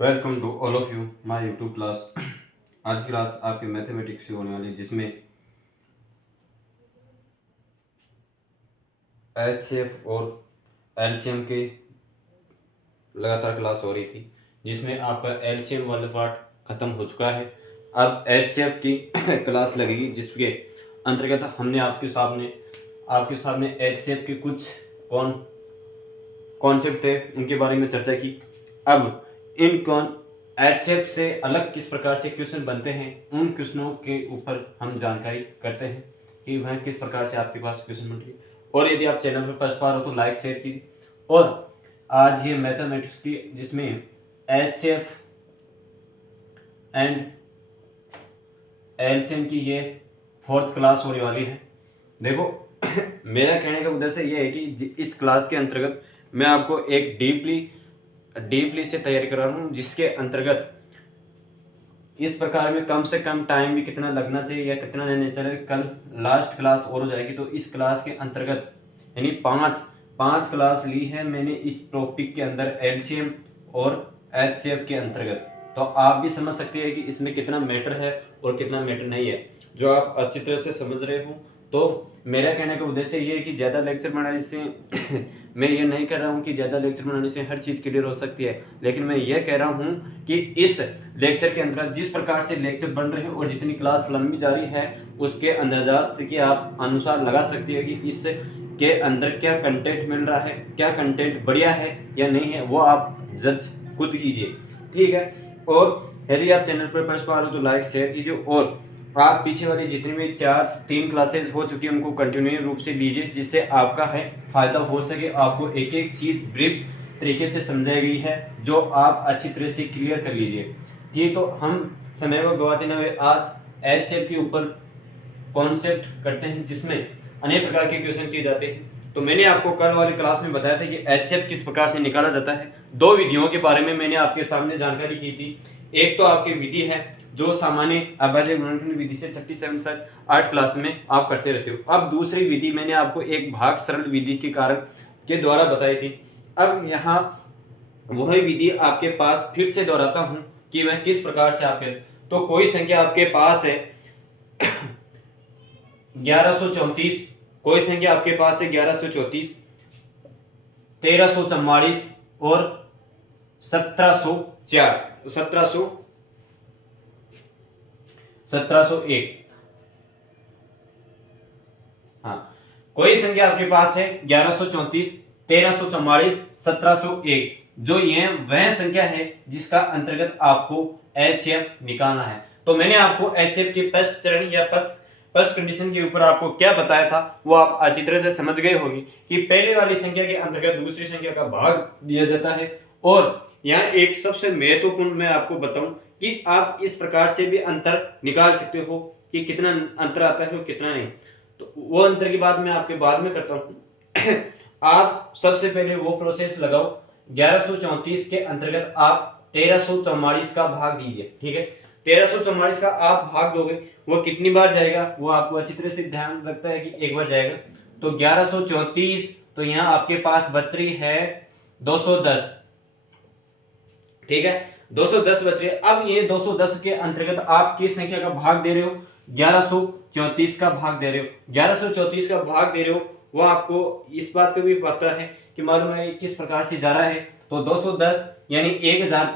Welcome to all of you my YouTube class. आज की class आपके मैथमेटिक्स से होने वाली है, जिसमें एचसीएफ और एलसीएम के लगातार क्लास हो रही थी, जिसमें आपका एलसीएम वाला पार्ट ख़त्म हो चुका है। अब एचसीएफ की क्लास लगेगी, जिसके अंतर्गत हमने आपके सामने एचसीएफ के कुछ कॉन्सेप्ट थे, उनके बारे में चर्चा की। अब इन एचसीएफ से अलग किस प्रकार से क्वेश्चन बनते हैं, उन क्वेश्चनों के ऊपर हम जानकारी करते हैं कि वह किस प्रकार से आपके पास क्वेश्चन बन रही है। और यदि आप चैनल पर फर्स्ट बार हो तो लाइक शेयर कीजिए। और आज ये मैथमेटिक्स की, जिसमें एचसीएफ एंड एलसीएम की ये 4th क्लास होने वाली है। देखो मेरा कहने का उद्देश्य ये है कि इस क्लास के अंतर्गत मैं आपको एक डीपली से तैयारी करा रहा हूँ, जिसके अंतर्गत इस प्रकार में कम से कम टाइम भी कितना लगना चाहिए या कितना लेना चाहिए। कल लास्ट क्लास और हो जाएगी, तो इस क्लास के अंतर्गत यानी पांच क्लास ली है मैंने इस टॉपिक के अंदर, एलसीएम और एचसीएफ के अंतर्गत। तो आप भी समझ सकते हैं कि इसमें कितना मैटर है और कितना मैटर नहीं है, जो आप अच्छी तरह से समझ रहे हो। तो मेरा कहने का उद्देश्य ये है कि ज़्यादा लेक्चर बनाने से मैं ये नहीं कह रहा हूँ कि ज़्यादा लेक्चर बनाने से हर चीज़ क्लियर हो सकती है, लेकिन मैं ये कह रहा हूँ कि इस लेक्चर के अंदर जिस प्रकार से लेक्चर बन रहे हैं और जितनी क्लास लंबी जा रही है, उसके अंदाजात से कि आप अनुसार लगा सकते हैं कि इस के अंदर क्या कंटेंट मिल रहा है, क्या कंटेंट बढ़िया है या नहीं है, वो आप जज खुद कीजिए, ठीक है। और यदि आप चैनल पर फर्स्ट बार हो तो लाइक शेयर कीजिए, और आप पीछे वाली जितनी भी 3 क्लासेज हो चुकी है उनको कंटिन्यू रूप से लीजिए, जिससे आपका है फायदा हो सके। आपको एक एक चीज़ ब्रीफ तरीके से समझाई गई है, जो आप अच्छी तरह से क्लियर कर लीजिए। ये तो हम समय को गवाते न हुए आज एचसीएफ के ऊपर कॉन्सेप्ट करते हैं, जिसमें अनेक प्रकार के क्वेश्चन किए जाते हैं। तो मैंने आपको कल वाली क्लास में बताया था कि एचसीएफ किस प्रकार से निकाला जाता है। 2 विधियों के बारे में मैंने आपके सामने जानकारी की थी। एक तो आपकी विधि है जो सामान्य अभाज्य गुणनखंड विधि से 36, 7, 8 क्लास में आप करते रहते हो। अब दूसरी विधि मैंने आपको एक भाग सरल विधि के कारण के द्वारा बताई थी। अब यहाँ वही विधि आपके पास फिर से दोहराता हूँ कि वह किस प्रकार से आपके, तो कोई संख्या आपके पास है 1134, कोई संख्या आपके पास है 1134, 1344 और 1704, 1701। हाँ, कोई संख्या आपके पास है 1134, 1344, 1701, जो ये वह संख्या है जिसका अंतर्गत आपको एचसीएफ निकालना है। तो मैंने आपको एचसीएफ के फर्स्ट चरण या फर्स्ट कंडीशन के ऊपर आपको क्या बताया था, वो आप अच्छी तरह से समझ गए होंगे कि पहले वाली संख्या के अंतर्गत दूसरी संख्या का भाग दिया जाता है। और यहाँ एक सबसे महत्वपूर्ण मैं आपको बताऊं कि आप इस प्रकार से भी अंतर निकाल सकते हो कि कितना अंतर आता है और कितना नहीं। तो वो अंतर की बात मैं आपके बाद में करता हूँ। आप सबसे पहले वो प्रोसेस लगाओ, 1134 के अंतर्गत आप 1344 का भाग दीजिए, ठीक है। 1344 का आप भाग दोगे, वो कितनी बार जाएगा वो आपको अच्छी तरह से ध्यान रखता है कि एक बार जाएगा। तो 1134, तो यहाँ आपके पास बच रही है 210, ठीक है, 210 बच रही है। अब ये 210 के अंतर्गत आप किस संख्या का भाग दे रहे हो, 1134 का भाग दे रहे हो। 1134 का भाग दे रहे हो, वो आपको इस बात का भी पता है कि मालूम है किस प्रकार से जा रहा है। तो 210 यानी 1000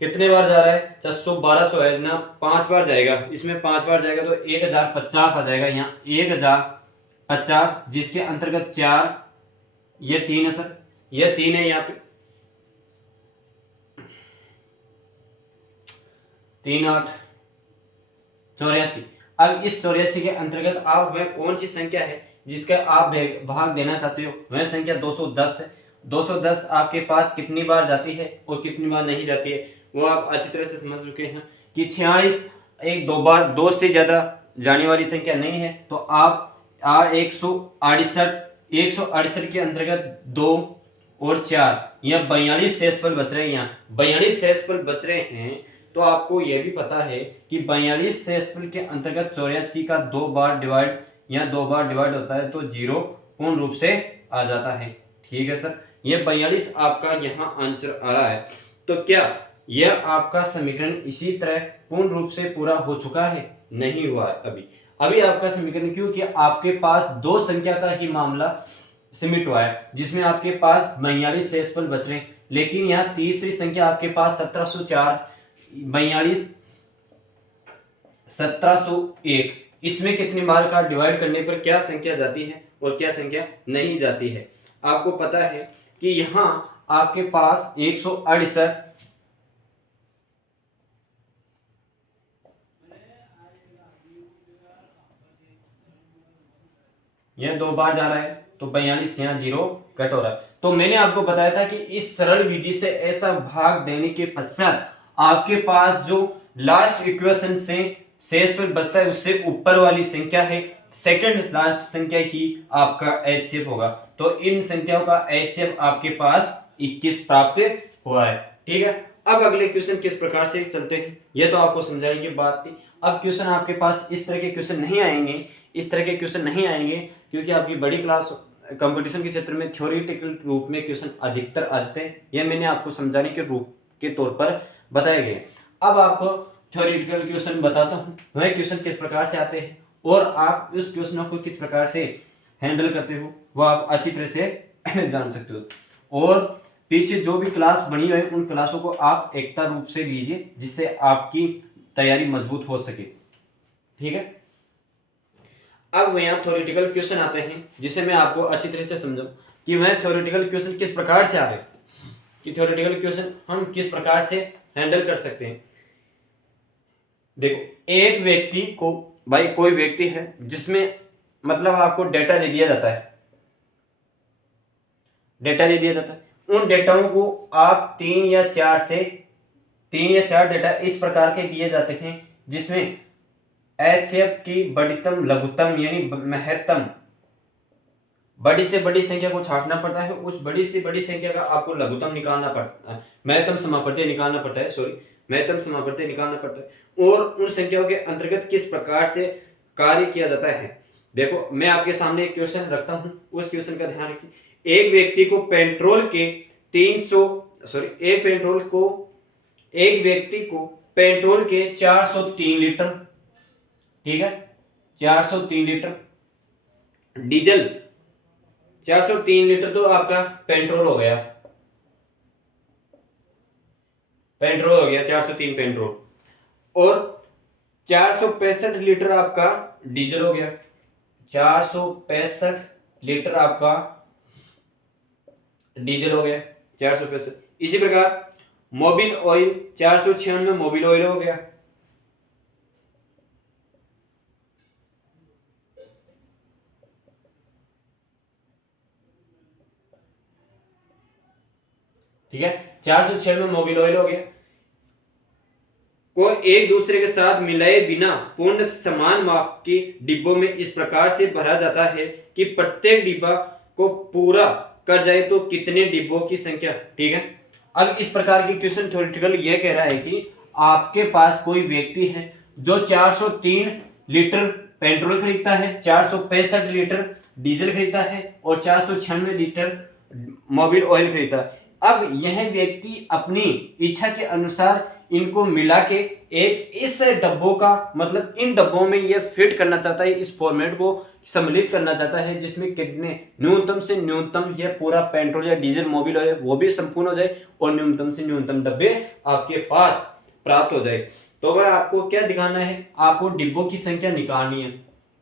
कितने बार जा रहा है, 400 है ना, 5 बार जाएगा, इसमें 5 बार जाएगा तो 1050 आ जाएगा। यहाँ 1050, जिसके अंतर्गत 4, ये 3 है सर, ये 3 है यहाँ पे, 3, 8, 84। अब इस 84 के अंतर्गत आप वह कौन सी संख्या है जिसका आप भाग देना चाहते हो, वह संख्या 210 है। 210 आपके पास कितनी बार जाती है और कितनी बार नहीं जाती है, वो आप अच्छी तरह से समझ चुके हैं कि 46 एक दो बार, 2 से ज्यादा जाने वाली संख्या नहीं है। तो आप 168 के अंतर्गत 2 और 4, यह 42 शेषफल बच रहे हैं। यहाँ 42 शेषफल बच रहे हैं, तो आपको यह भी पता है कि 42 शेषफल के अंतर्गत 84 का 2 बार डिवाइड होता है, तो 0 पूर्ण रूप से आ जाता है, ठीक है सर। ये 42 आपका यहाँ आंसर आ रहा है। तो क्या यह आपका समीकरण इसी तरह पूर्ण रूप से पूरा हो चुका है? नहीं हुआ है अभी। अभी आपका समीकरण, क्योंकि आपके पास दो संख्या का ही मामला सिमिट हुआ है, जिसमें आपके पास 42 शेषफल बच रहे हैं, लेकिन यहाँ तीसरी संख्या आपके पास 1704, 42, 1701, इसमें कितनी बार का डिवाइड करने पर क्या संख्या जाती है और क्या संख्या नहीं जाती है? आपको पता है कि यहाँ आपके पास 168, यह दो बार जा रहा है, तो 42 यहाँ जीरो कट हो रहा है। तो मैंने आपको बताया था कि इस सरल विधि से ऐसा भाग देने के पश्चात आपके पास जो लास्ट इक्वेशन से शेषफल बचता है उससे ऊपर वाली संख्या है, सेकंड लास्ट संख्या ही आपका एचसीएफ होगा। तो इन संख्याओं का एचसीएफ आपके पास 21 प्राप्त हुआ है। ठीक है, अब अगले क्वेश्चन किस प्रकार से चलते हैं ये तो आपको समझाने की बात थी। अब क्वेश्चन आपके पास इस तरह के क्वेश्चन नहीं आएंगे, इस तरह के क्वेश्चन नहीं आएंगे, क्योंकि आपकी बड़ी क्लास कंपटीशन के क्षेत्र में थ्योरेटिकल रूप में क्वेश्चन अधिकतर आते हैं। यह मैंने आपको समझाने के रूप के तौर पर बताए गए। अब आपको थ्योरेटिकल क्वेश्चन बताता हूँ, वह क्वेश्चन किस प्रकार से आते हैं और आप उस क्वेश्चनों को किस प्रकार से हैंडल करते हो वो आप अच्छी तरह से जान सकते हो। और पीछे जो भी क्लास बनी हुई है उन क्लासों को आप एकता रूप से लीजिए, जिससे आपकी तैयारी मजबूत हो सके। ठीक है, अब यहाँ थ्योरेटिकल क्वेश्चन आते हैं, जिसे मैं आपको अच्छी तरह से समझाऊं कि वह थ्योरेटिकल क्वेश्चन किस प्रकार से आ रहे हैं, कि थ्योरेटिकल क्वेश्चन हम किस प्रकार से हैंडल कर सकते हैं। देखो, एक व्यक्ति को, भाई कोई व्यक्ति है जिसमें मतलब आपको डेटा दे दिया जाता है, डेटा दे दिया जाता है, उन डेटाओं को आप 3 या 4 डेटा इस प्रकार के दिए जाते हैं जिसमें एचसीएफ की बड़ीतम लघुत्तम यानी महत्तम बड़ी से बड़ी संख्या को छांटना पड़ता है, उस बड़ी से बड़ी संख्या का आपको लघुत्तम निकालना पड़ता है, महत्तम समापत्ति निकालना पड़ता है, महत्तम समापत्ति निकालना पड़ता है, और उन संख्याओं के अंतर्गत किस प्रकार से कार्य किया जाता है। देखो, मैं आपके सामने एक क्वेश्चन रखता हूं, उस क्वेश्चन का ध्यान रखिए। एक व्यक्ति को पेट्रोल के 403 लीटर, ठीक है, 403 लीटर डीजल, 403 लीटर तो आपका पेट्रोल हो गया, 403 पेट्रोल, और 465 लीटर आपका डीजल हो गया, 465 लीटर आपका डीजल हो गया, 465। इसी प्रकार मोबिल ऑयल 496 मोबिल ऑयल हो गया, ठीक है, 496 मोबिल ऑयल हो गया, को एक दूसरे के साथ मिलाए बिना पूर्ण समान माप के डिब्बों में इस प्रकार से भरा जाता है कि प्रत्येक डिब्बा को पूरा कर जाए तो कितने डिब्बों की संख्या। ठीक है, अब इस प्रकार की क्वेश्चन थ्योरेटिकल यह कह रहा है कि आपके पास कोई व्यक्ति है जो 403 लीटर पेट्रोल खरीदता है, 465 लीटर डीजल खरीदता है और 496 लीटर मोबिल ऑयल खरीदता है। अब यह व्यक्ति अपनी इच्छा के अनुसार इनको मिला के एक इस डब्बों का मतलब इन डब्बों में ये फिट करना चाहता है, इस फॉर्मेट को सम्मिलित करना चाहता है जिसमें कितने न्यूनतम से न्यूनतम यह पूरा पेट्रोल या डीजल मोबिल ऑयल वो भी संपूर्ण हो जाए और न्यूनतम से न्यूनतम डब्बे आपके पास प्राप्त हो जाए। तो वह आपको क्या दिखाना है, आपको डिब्बों की संख्या निकालनी है।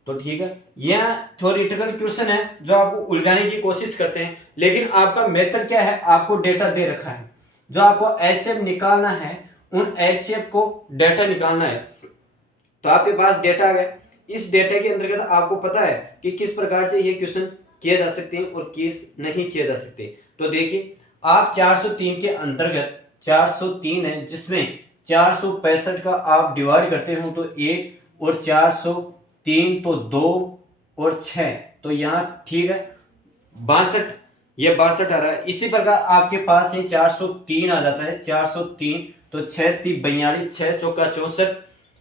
तो ठीक है, यह थ्योरेटिकल क्वेश्चन है जो आपको उलझाने की कोशिश करते हैं, लेकिन आपका मेथड क्या है, आपको डेटा दे रखा है, जो आपको एचसीएफ निकालना है उन एचसीएफ को डेटा निकालना है। तो आपके पास डेटा आ गया, इस डेटा के अंतर्गत आपको पता है कि किस प्रकार से ये क्वेश्चन किए जा सकते हैं और किस नहीं किए जा सकते। तो देखिए, आप 403 के अंतर्गत 403 है जिसमें 465 का आप डिवाइड करते हो तो 1 और 403 तो 2 और 6, तो यहाँ ठीक है 62, ये 62 आ रहा है। इसी प्रकार आपके पास ये 403 आ जाता है, 403 तो 6 × 42, 6 चौका 64,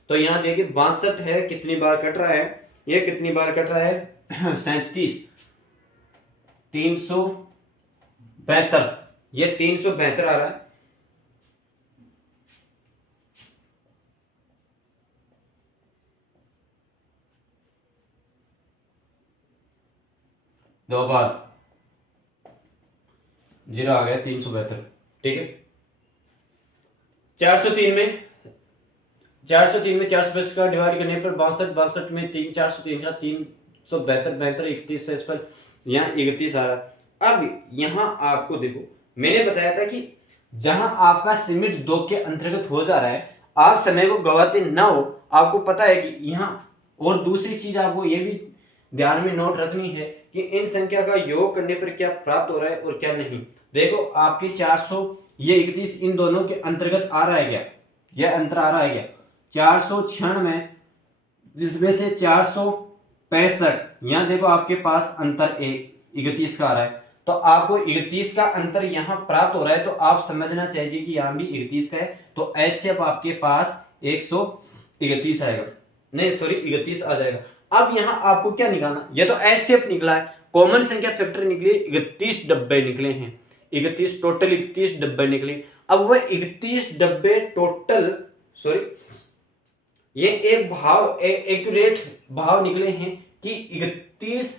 तो यहाँ देखिए 62 है, कितनी बार कट रहा है, ये कितनी बार कट रहा है 37, 372, ये 372 आ रहा है। दो बार 0 आ गया 372, ठीक है। 403 में 462 का डिवाइड करने पर 62 में 403 का 372 31 से इस पर यहाँ 31 आ रहा। अब यहाँ आपको देखो, मैंने बताया था कि जहां आपका सीमित 2 के अंतर्गत हो जा रहा है, आप समय को गवाते ना हो। आपको पता है कि यहाँ, और दूसरी चीज आपको ये भी ध्यान में नोट रखनी है कि इन संख्या का योग करने पर क्या प्राप्त हो रहा है और क्या नहीं। देखो आपकी 400 ये 31 इन दोनों के अंतर्गत आ रहा है क्या, यह अंतर आ रहा है क्या, 496 जिसमें से 465 यहाँ देखो आपके पास अंतर 31 का आ रहा है, तो आपको 31 का अंतर यहाँ प्राप्त हो रहा है, तो आप समझना चाहिए कि यहाँ भी 31 का है, तो HCF आपके पास 131 आएगा, नहीं सॉरी 31 आ जाएगा। अब यहाँ आपको क्या निकालना, ये तो HCF निकला है, कॉमन संख्या फैक्टर निकली 31 डब्बे निकले हैं, 31 टोटल 31 डब्बे निकले। अब वह 31 डब्बे टोटल, सॉरी ये एक भाव एक्यूरेट भाव निकले हैं कि 31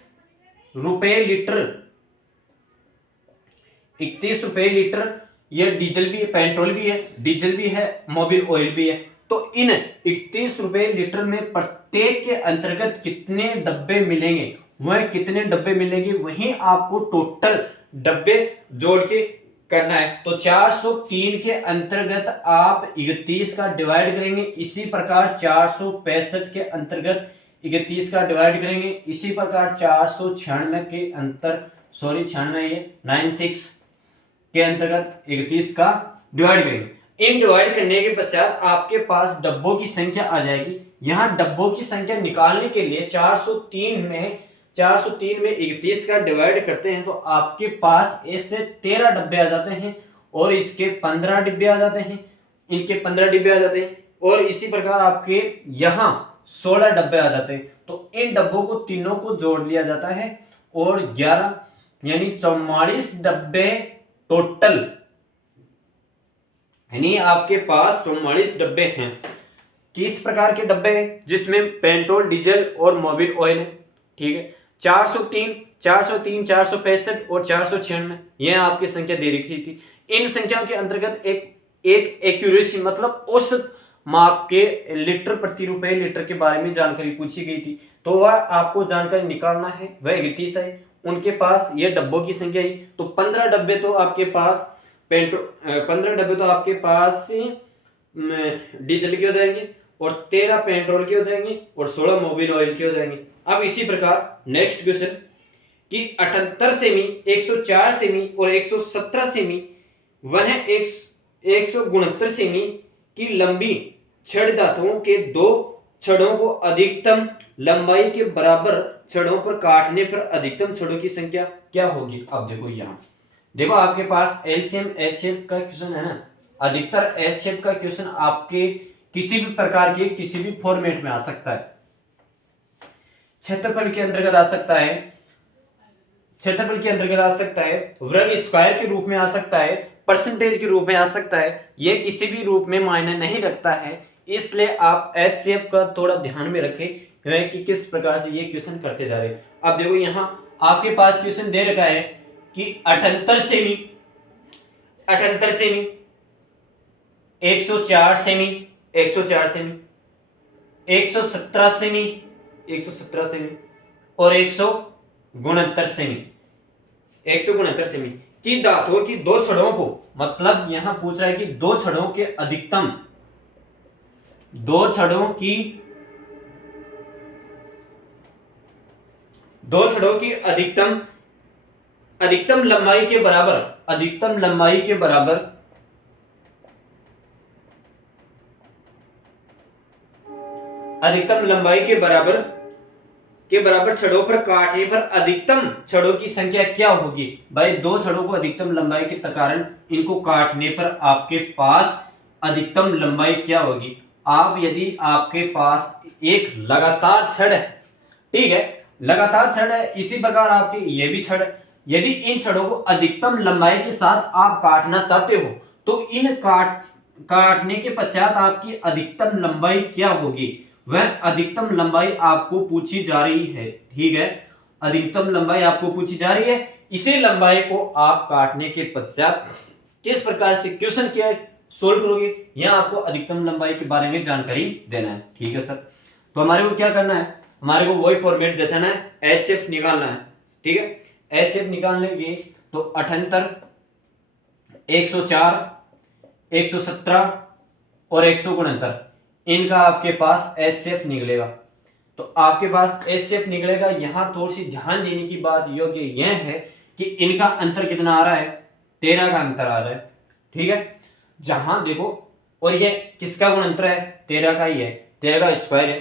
रुपए लीटर, 31 रुपए लीटर। ये डीजल भी है, पेट्रोल भी है, डीजल भी है, मोबिल ऑयल भी है। तो इन 31 रुपए लीटर में प्रत्येक के अंतर्गत कितने डब्बे मिलेंगे, वह कितने डब्बे मिलेंगे वहीं आपको टोटल डब्बे जोड़ के करना है। तो 403 के अंतर्गत आप 31 का डिवाइड करेंगे, इसी प्रकार 465 के अंतर्गत 31 का डिवाइड करेंगे, इसी प्रकार 496 के अंतर, सॉरी 96 के अंतर्गत 31 का डिवाइड करेंगे। इन डिवाइड करने के पश्चात आपके पास डब्बों की संख्या आ जाएगी। यहां डब्बों की संख्या निकालने के लिए 403 में 31 का डिवाइड करते हैं, तो आपके पास इससे 13 डब्बे आ जाते हैं और इसके 15 डिब्बे आ जाते हैं, इनके 15 डिब्बे आ जाते हैं, और इसी प्रकार आपके यहां 16 डब्बे आ जाते हैं। तो इन डब्बों को तीनों को जोड़ लिया जाता है और 11 यानी 44 डब्बे टोटल, यानी आपके पास 44 डब्बे हैं। किस प्रकार के डब्बे हैं, जिसमें पेट्रोल, डीजल और मोबिल ऑयल है, ठीक है। 403, 465 और 496 यह आपकी संख्या दे रखी थी। इन संख्याओं के अंतर्गत एक एक्यूरेसी मतलब औसत माप के लीटर प्रति रुपए लीटर के बारे में जानकारी पूछी गई थी, तो वह आपको जानकारी निकालना है। वह 31 है, उनके पास ये डब्बों की संख्या है, तो 15 डब्बे तो आपके पास 15 डब्बे तो आपके पास डीजल के हो जाएंगे और 13 पेट्रोल के हो जाएंगे और 16 मोबिल ऑयल के हो जाएंगे। अब इसी प्रकार नेक्स्ट क्वेश्चन कि 78 सेमी, 104 सेमी और 117 सेमी वह 169 सेमी की लंबी छड़ धातुओं के दो छड़ों को अधिकतम लंबाई के बराबर छड़ों पर काटने पर अधिकतम छड़ों की संख्या क्या होगी। अब देखो यहाँ देखो आपके पास एलसीएम एच शेप का क्वेश्चन है ना, अधिकतर एच शेप का क्वेश्चन आपके किसी भी प्रकार के किसी भी फॉर्मेट में आ सकता है। क्षेत्रफल के अंतर्गत आ सकता है, क्षेत्रफल के अंतर्गत आ सकता है, वर्ग स्क्वायर के रूप में आ सकता है, परसेंटेज के रूप में आ सकता है, ये किसी भी रूप में मायने नहीं रखता है। इसलिए आप एचसीएफ का थोड़ा ध्यान में रखें कि किस प्रकार से ये क्वेश्चन करते जा रहे हैं। अब देखो यहाँ आपके पास क्वेश्चन दे रखा है कि 78 सेमी 104 सेमी 117 सेमी और 169 सेमी की धातुओं की दो छड़ों को, मतलब यहां पूछ रहा है कि दो छड़ों के अधिकतम, दो छड़ों की अधिकतम लंबाई के बराबर, अधिकतम लंबाई के बराबर छड़ों पर काटने पर अधिकतम छड़ों की संख्या क्या होगी। भाई दो छड़ों को अधिकतम लंबाई के कारण इनको काटने पर आपके पास अधिकतम लंबाई क्या होगी। आप यदि आपके पास एक लगातार छड़ है, ठीक है, लगातार छड़ है, इसी प्रकार आपके ये भी छड़ है, यदि इन छड़ों को अधिकतम लंबाई के साथ आप काटना चाहते हो तो इन काटने के पश्चात आपकी अधिकतम लंबाई क्या होगी, वह अधिकतम लंबाई आपको पूछी जा रही है, ठीक है। अधिकतम लंबाई आपको पूछी जा रही है। इसी लंबाई को आप काटने के पश्चात किस प्रकार से क्वेश्चन किया सोल्व करोगे, यहाँ आपको अधिकतम लंबाई के बारे में जानकारी देना है। ठीक है सर, तो हमारे को क्या करना है, हमारे को वही फॉर्मेट जचाना है, एचसीएफ निकालना है। ठीक है, एचसीएफ निकालने के तो 78, 104, 117 और 169 इनका आपके पास एचसीएफ निकलेगा। तो आपके पास एचसीएफ निकलेगा। यहां थोड़ी सी ध्यान देने की बात योग्य यह है कि इनका अंतर कितना आ रहा है, 13 का अंतर आ रहा है। ठीक है, जहां देखो, और ये किसका गुणनफल है, 13 का ही है, 13 का स्क्वायर है,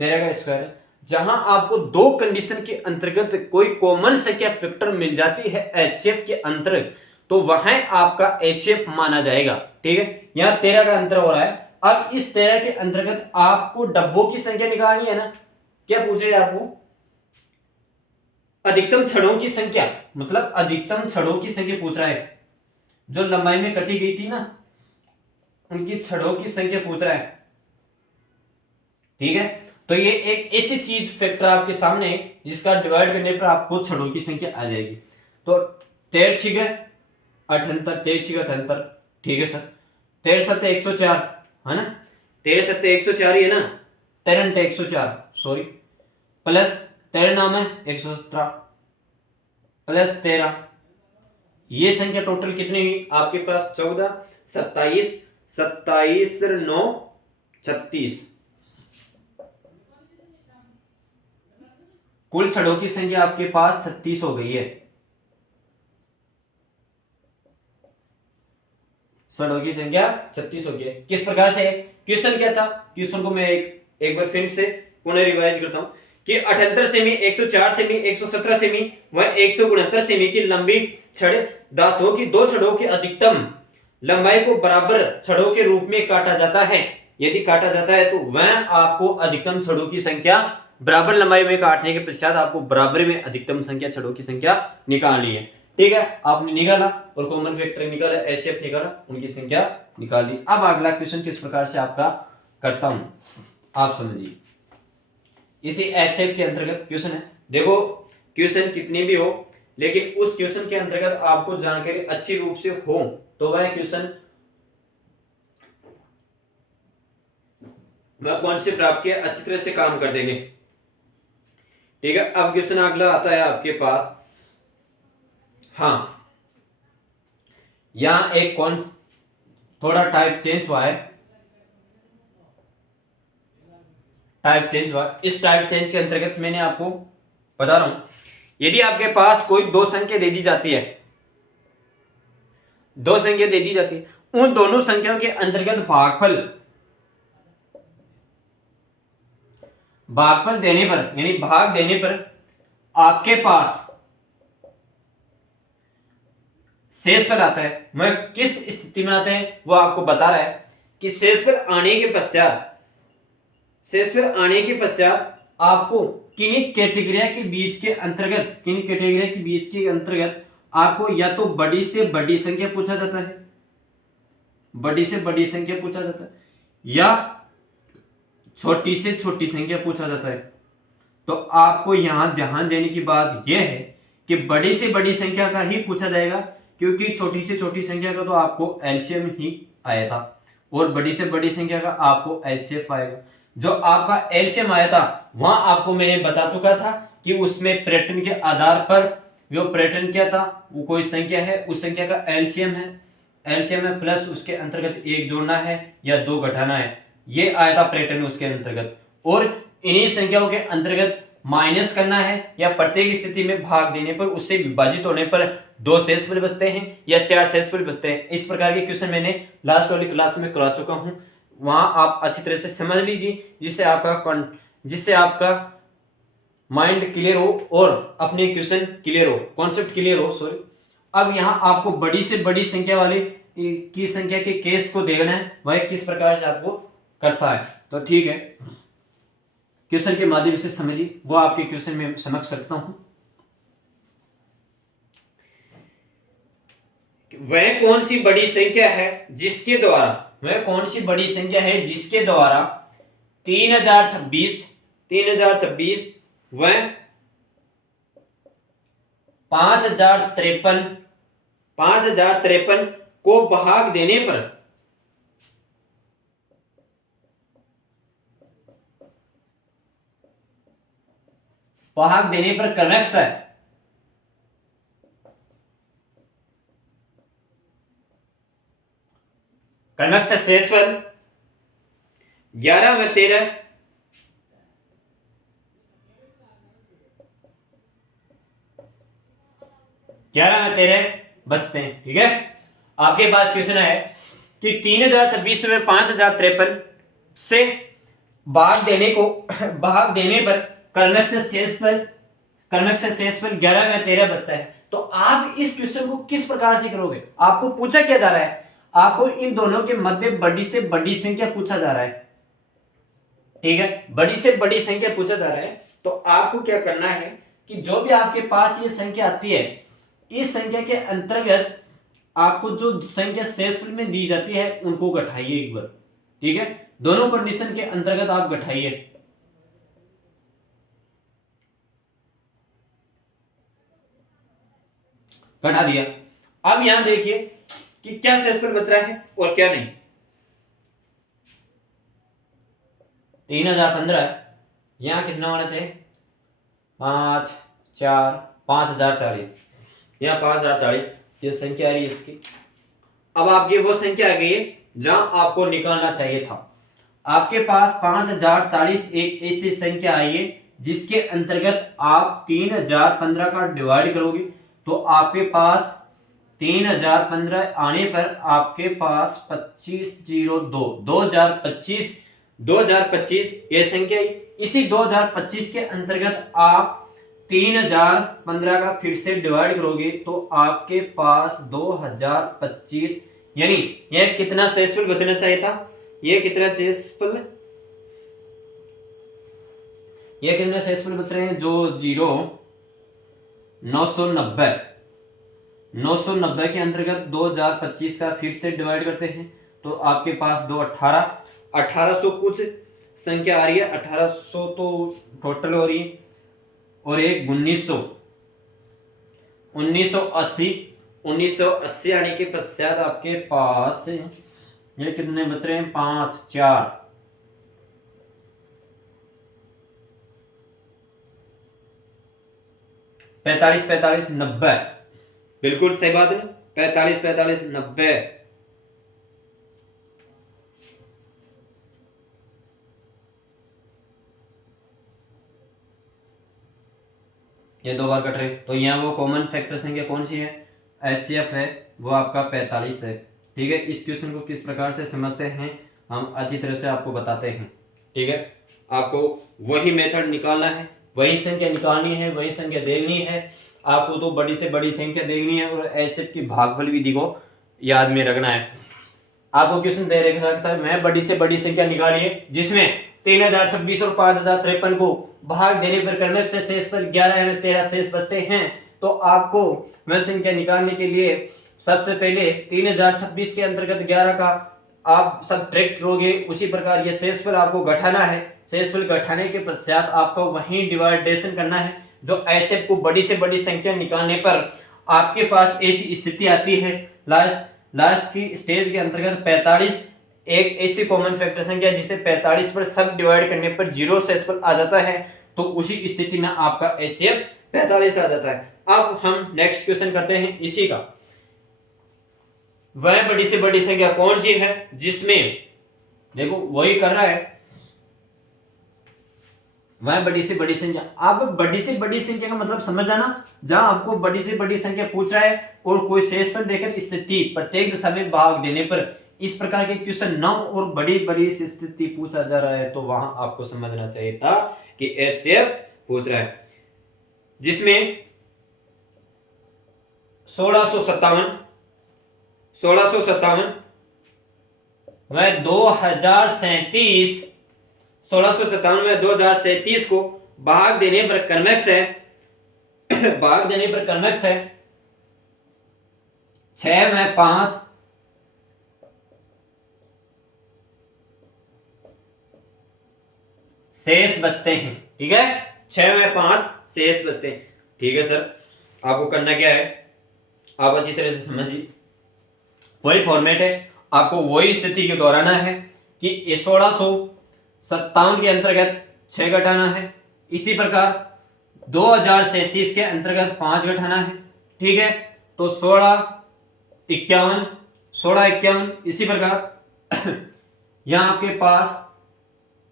13 का स्क्वायर है। जहां आपको दो कंडीशन के अंतर्गत कोई कॉमन संख्या फैक्टर मिल जाती है एचसीएफ के अंतर्गत, तो वहां आपका एचसीएफ माना जाएगा। ठीक है, यहां 13 का अंतर हो रहा है। अब इस 13 के अंतर्गत आपको डब्बों की संख्या निकालनी है ना। क्या पूछ रहे हैं आपको, अधिकतम छड़ों की संख्या, मतलब अधिकतम छड़ों की संख्या पूछ रहा है। जो लंबाई में कटी गई थी ना, उनकी छड़ों की संख्या पूछ रहा है। ठीक है, तो ये एक ऐसी चीज फैक्टर आपके सामने है जिसका डिवाइड करने पर आपको छड़ों की संख्या आ जाएगी। तो 13 6 78, 13 6 78। ठीक है सर, 13 7 104 है ना, 13 7 104 ही है ना, 13 104 सॉरी, प्लस 13 नाम है 117 प्लस 13, ये संख्या टोटल कितनी हुई आपके पास, 14 27 27 9 36। कुल छड़ों की संख्या आपके पास 36 हो गई है। छड़ों की संख्या 36 हो गई है। किस प्रकार से, क्वेश्चन क्या था, क्वेश्चन को मैं एक बार फिर से पुनः रिवाइज करता हूं कि 78 सेमी, 104 सेमी, 117 सेमी व 169 सेमी की लंबी छड़ धातुओं की दो छड़ों की अधिकतम लंबाई को बराबर छड़ों के रूप में काटा जाता है। यदि काटा जाता है तो वह आपको अधिकतम छड़ों की संख्या बराबर लंबाई में काटने के पश्चात आपको बराबर में अधिकतम संख्या छड़ों की संख्या निकालनी है। ठीक है, आपने निकाला और कॉमन फैक्टर निकाला, एचसीएफ निकाला, उनकी संख्या निकाल दी। अब अगला क्वेश्चन किस प्रकार से आपका करता हूं, आप समझिए। इसी एचसीएफ के अंतर्गत क्वेश्चन है। देखो, क्वेश्चन कितने भी हो, लेकिन उस क्वेश्चन के अंतर्गत आपको जानकारी अच्छी रूप से हो तो वह क्वेश्चन, वह कॉन्सेप्ट आपके अच्छी तरह से काम कर देंगे। ठीक है, अब क्वेश्चन अगला आता है आपके पास। हाँ, यहां एक कौन थोड़ा टाइप चेंज हुआ है, टाइप चेंज हुआ। इस टाइप चेंज के अंतर्गत मैंने आपको बता रहा हूं, यदि आपके पास कोई दो संख्या दे दी जाती है, दो संख्या दे दी जाती है, उन दोनों संख्याओं के अंतर्गत भागफल देने पर, यानी भाग देने पर आपके पास शेषफल आता है। वह किस स्थिति में आता है वो आपको बता रहा है कि शेषफल आने के पश्चात, शेषफल आने के पश्चात आपको किन्हीं कैटेगरिया के बीच के अंतर्गत, किन्हीं कैटेगरिया के बीच के अंतर्गत आपको या तो बड़ी से बड़ी संख्या पूछा जाता है, बड़ी से बड़ी संख्या पूछा जाता है, या छोटी से छोटी संख्या पूछा जाता है। तो आपको यहां ध्यान देने की बात यह है कि बड़ी से बड़ी संख्या का ही पूछा जाएगा, क्योंकि छोटी से छोटी संख्या का तो आपको एलसीएम ही आया था और बड़ी से बड़ी संख्या का आपको एचसीएफ आएगा। जो आपका एलसीएम आया था वहां आपको मैंने बता चुका था कि उसमें पैटर्न के आधार पर, वो पैटर्न क्या था, वो कोई संख्या है, उस संख्या का एलसीएम है, एलसीएम है प्लस उसके अंतर्गत एक जोड़ना है या दो घटाना है, ये आया था पैटर्न उसके अंतर्गत। और इन्हीं संख्याओं के अंतर्गत माइनस करना है या प्रत्येक स्थिति में भाग देने पर, उससे विभाजित होने पर दो शेषफल बचते हैं या चार शेषफल बचते हैं। इस प्रकार के क्वेश्चन मैंने लास्ट वाली क्लास में करा चुका हूं, वहां आप अच्छी तरह से समझ लीजिए, जिससे आपका माइंड क्लियर हो और अपने क्वेश्चन क्लियर हो, कॉन्सेप्ट क्लियर हो, सॉरी। अब यहां आपको बड़ी से बड़ी संख्या वाले की संख्या के केस को देखना है, वह किस प्रकार से आपको करता है। तो ठीक है, क्वेश्चन के माध्यम से समझिए, वो आपके क्वेश्चन में समझ सकता हूं। वह कौन सी बड़ी संख्या है जिसके द्वारा, वह कौन सी बड़ी संख्या है जिसके द्वारा 3026 वह 5053 5053 को भाग देने पर कन्वेक्स है। कन्वेक्स शेषफल 11 में 13 बचते हैं। ठीक है, आपके पास क्वेश्चन है कि 3026 में 5053 से भाग देने पर कन्वेक्स शेषफल 11 में 13 बचता है। तो आप इस क्वेश्चन को किस प्रकार से करोगे? आपको पूछा क्या जा रहा है? आपको इन दोनों के मध्य बड़ी से बड़ी संख्या पूछा जा रहा है। ठीक है, बड़ी से बड़ी संख्या पूछा जा रहा है। तो आपको क्या करना है कि जो भी आपके पास ये संख्या आती है, इस संख्या के अंतर्गत आपको जो संख्या शेषफल में दी जाती है उनको घटाइए एक बार। ठीक है, दोनों कंडीशन के अंतर्गत आप घटाइए। घटा दिया। अब यहां देखिए कि क्या शेषफल बच रहा है और क्या नहीं। 3015 यहां कितना होना चाहिए? 5 4 5040, यहां 5040 ये संख्या आ रही है इसकी। अब आपकी वो संख्या आ गई है जहां आपको निकालना चाहिए था। आपके पास 5040 एक ऐसी संख्या आई है जिसके अंतर्गत आप 3015 का डिवाइड करोगे तो आपके पास 3015 आने पर आपके पास 2502 2025 ये संख्या। इसी 2025 के अंतर्गत आप 3015 का फिर से डिवाइड करोगे तो आपके पास 2025, यानी यह कितना शेषफल बचना चाहिए था? ये कितना शेषफल बच रहे हैं? जो 990 के अंतर्गत 2025 का फिर से डिवाइड करते हैं तो आपके पास 1800 कुछ संख्या आ रही है। 1800 तो टोटल हो रही है और एक 1980 आने के पश्चात आपके पास ये कितने बच रहे हैं? 5 4 45 90, बिल्कुल सही बात है ना? 45 90। ये दो बार कट रहे, तो यहाँ वो कॉमन फैक्टर संख्या कौन सी है? HCF है, वो आपका 45 है। ठीक है, इस क्वेश्चन को किस प्रकार से समझते हैं हम अच्छी तरह से आपको बताते हैं। ठीक है, आपको वही मेथड निकालना है, वही संख्या निकालनी है, वही संख्या देखनी है। आपको तो बड़ी से बड़ी संख्या देखनी है और HCF की भागफल विधि को याद में रखना है। आपको क्वेश्चन दे रखा है मैं बड़ी से बड़ी संख्या निकालिए जिसमें 3026 और 5053 को भाग देने पर क्रमिक से शेष पर 11 में 13 शेष बचते हैं। तो आपको वह संख्या निकालने के लिए सबसे पहले 3026 के अंतर्गत 11 का आप सब्ट्रैक्ट करोगे। उसी प्रकार ये शेषफल आपको घटाना है। शेषफल घटाने के पश्चात आपको वहीं डिवाइडेशन करना है। जो ऐसे को बड़ी से बड़ी संख्या निकालने पर आपके पास ऐसी स्थिति आती है, लास्ट की स्टेज के अंतर्गत 45 एक ऐसी कॉमन फैक्टर संख्या जिसे 45 पर सब डिवाइड करने पर जीरो शेषफल आ जाता है। तो उसी स्थिति में आपका HCF 45 आ जाता है। अब हम नेक्स्ट क्वेश्चन करते हैं इसी का। वह बड़ी से बड़ी संख्या कौन सी है जिसमें, देखो वही कर रहा है, वह बड़ी से बड़ी संख्या। अब बड़ी से बड़ी संख्या का मतलब समझ आना, जहां आपको बड़ी से बड़ी संख्या पूछ रहा है और कोई शेषफल देकर स्थिति प्रत्येक दिशा में भाग देने पर इस प्रकार के क्वेश्चन न और बड़ी बड़ी स्थिति पूछा जा रहा है तो वहां आपको समझना चाहिए था कि HCF पूछ रहा है। जिसमें 1657 वह 2037 1657 में 2037 को भाग देने पर कन्वेक्स है भाग देने पर कन्वेक्स है 6 में 5 शेष बचते हैं। ठीक है, 6 में 5 शेष बचते हैं। ठीक है सर, आपको करना क्या है, आप अच्छी तरह से समझिए, वही फॉर्मेट है, आपको वही स्थिति को दोहराना है कि 1657 के अंतर्गत 6 घटाना है, इसी प्रकार 2037 के अंतर्गत 5 घटाना है। ठीक है, तो 1651 इसी प्रकार यहां आपके पास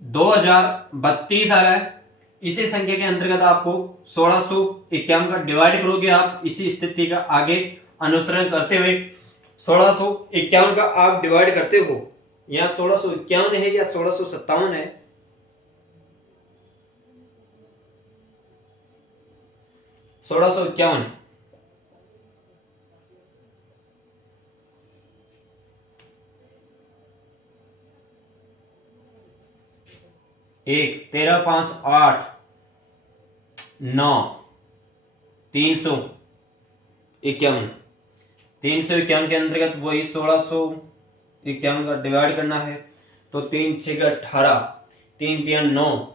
2032 आ रहा है। इसी संख्या के अंतर्गत आपको 1651 का डिवाइड करोगे, आप इसी स्थिति का आगे अनुसरण करते हुए 1651 का आप डिवाइड करते हो, यहां 1651 है या 1657 है, 1651 1 13 5 8 9 351 के अंतर्गत वही 1651 का डिवाइड करना है, तो 3 6 18, 3 3 9,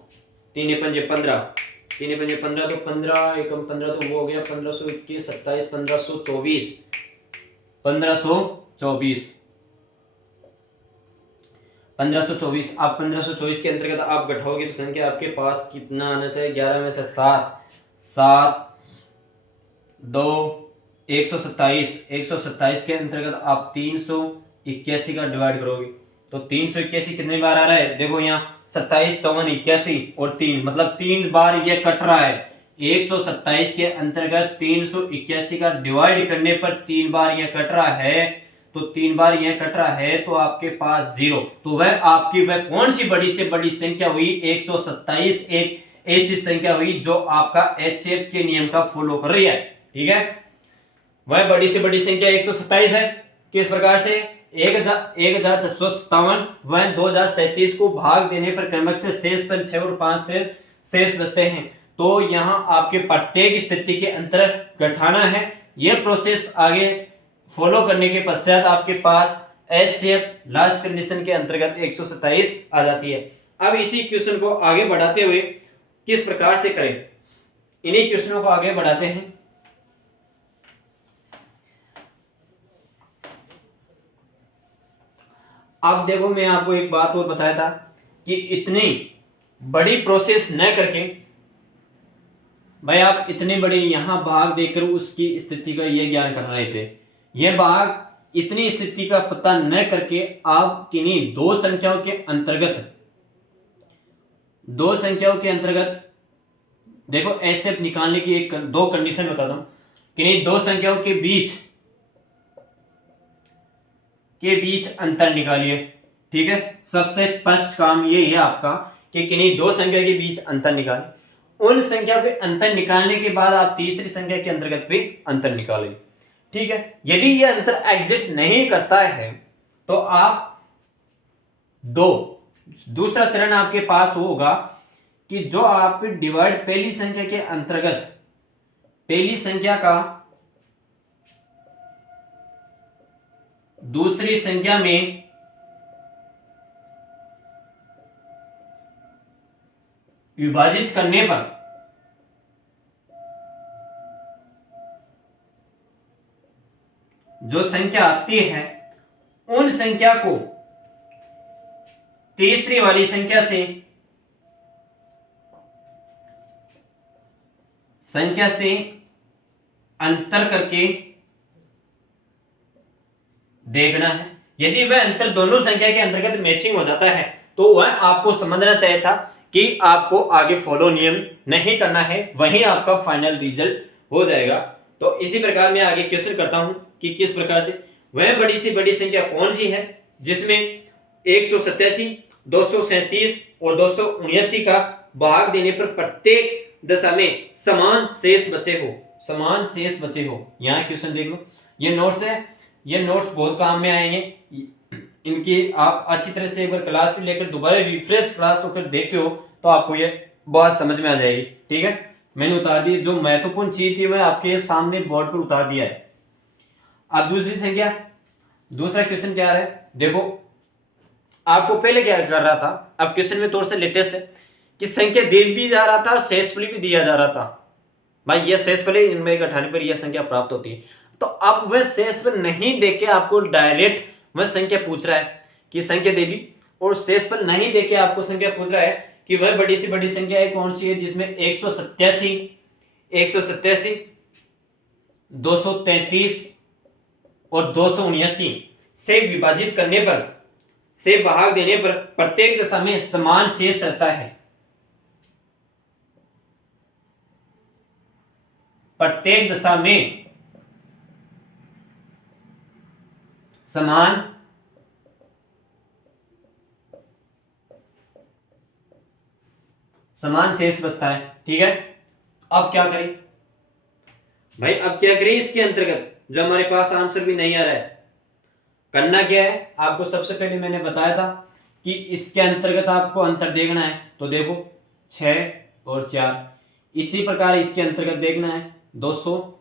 3 5 15, 3 5 15 तो 15 एकम 15 तो वो हो गया 1521 27 1524 1524। आप 1524 के अंतर्गत आप घटाओगे तो संख्या आपके पास कितना आना चाहिए, 11 में से 7 2 127 के अंतर्गत आप 381 का डिवाइड करोगे, तो 381 कितने बार आ रहा है, देखो यहाँ 27 53 81 और 3, मतलब 3 बार ये कट रहा है। 127 के अंतर्गत 381 का डिवाइड करने पर 3 बार ये कट रहा है, तो 3 बार यह कट रहा है, तो आपके पास 0, तो वह आपकी वह कौन सी बड़ी से बड़ी संख्या हुई, 127 एक ऐसी संख्या हुई जो आपका HCF के नियम का फॉलो कर रही है। ठीक है, वह बड़ी से बड़ी संख्या 127 है। किस प्रकार से, 1657 वह 2037 को भाग देने पर क्रमश से शेष पर 6 और 5 से शेष बचते हैं, तो यहाँ आपके प्रत्येक स्थिति के अंतर घटाना है। यह प्रोसेस आगे फॉलो करने के पश्चात आपके पास HCF लास्ट कंडीशन के अंतर्गत 127 आ जाती है। अब इसी क्वेश्चन को आगे बढ़ाते हुए किस प्रकार से करें, इन्हीं क्वेश्चनों को आगे बढ़ाते हैं। अब देखो, मैं आपको एक बात और बताया था कि इतनी बड़ी प्रोसेस न करके भाई, आप इतनी बड़ी यहां भाग देकर उसकी स्थिति का ये ज्ञान कर रहे थे, यह भाग इतनी स्थिति का पता न करके आप किन्हीं दो संख्याओं के अंतर्गत देखो, ऐसे निकालने की दो कंडीशन बताता हूं। किन्हीं दो संख्याओं के बीच अंतर निकालिए। ठीक है, सबसे फर्स्ट काम ये है आपका कि किन्हीं दो संख्या के बीच अंतर निकालें। उन संख्या के अंतर निकालने के बाद आप तीसरी संख्या के अंतर्गत भी अंतर निकालें। ठीक है, यदि यह अंतर एग्जिस्ट नहीं करता है तो आप दूसरा चरण आपके पास होगा कि जो आप डिवाइड पहली संख्या के अंतर्गत पहली संख्या का दूसरी संख्या में विभाजित करने पर जो संख्या आती है, उन संख्या को तीसरी वाली संख्या से अंतर करके देखना है। यदि वह अंतर दोनों संख्या के अंतर्गत मैचिंग हो जाता है तो वह आपको समझना चाहिए था कि आपको आगे फॉलो नियम नहीं करना है, वहीं आपका फाइनल रिजल्ट हो जाएगा। तो इसी प्रकार मैं आगे क्वेश्चन करता हूं कि किस प्रकार से वह बड़ी से बड़ी संख्या कौन सी है जिसमें 187, 237 और 279 का भाग देने पर प्रत्येक दशा में समान शेष बचे हो। यहाँ क्वेश्चन देख लो, ये नोट्स है, ये नोट्स बहुत काम में आएंगे। इनकी आप अच्छी तरह से एक बार क्लास भी लेकर दोबारा रिफ्रेश क्लास होकर देखते हो तो आपको ये बात समझ में आ जाएगी। ठीक है, मैंने उतार दी, जो महत्वपूर्ण चीज थी मैं आपके सामने बोर्ड पर उतार दिया है। अब दूसरी संख्या, दूसरा क्वेश्चन क्या है, देखो आपको पहले क्या कर रहा था, अब क्वेश्चन में थोड़ा सा लेटेस्ट है कि संख्या दे भी जा रहा था और शेषफल भी दिया जा रहा था। भाई ये शेषफल है, इनमें एक घटाने पर यह संख्या प्राप्त होती है। तो अब वह शेषफल नहीं देके आपको डायरेक्ट वह संख्या पूछ रहा है कि संख्या दे दी, और शेषफल नहीं देके आपको संख्या पूछ रहा है कि वह बड़ी से बड़ी संख्या है कौन सी है जिसमें 187 233 और 279 से विभाजित करने पर, से भाग देने पर प्रत्येक दशा में समान शेष रहता है। प्रत्येक दशा में समान शेष बचता है। ठीक है, अब क्या करें भाई, अब क्या करें इसके अंतर्गत जो हमारे पास आंसर भी नहीं आ रहा है। करना क्या है, आपको सबसे पहले मैंने बताया था कि इसके अंतर्गत आपको अंतर देखना है। तो देखो 6 और 4, इसी प्रकार इसके अंतर्गत देखना है 200,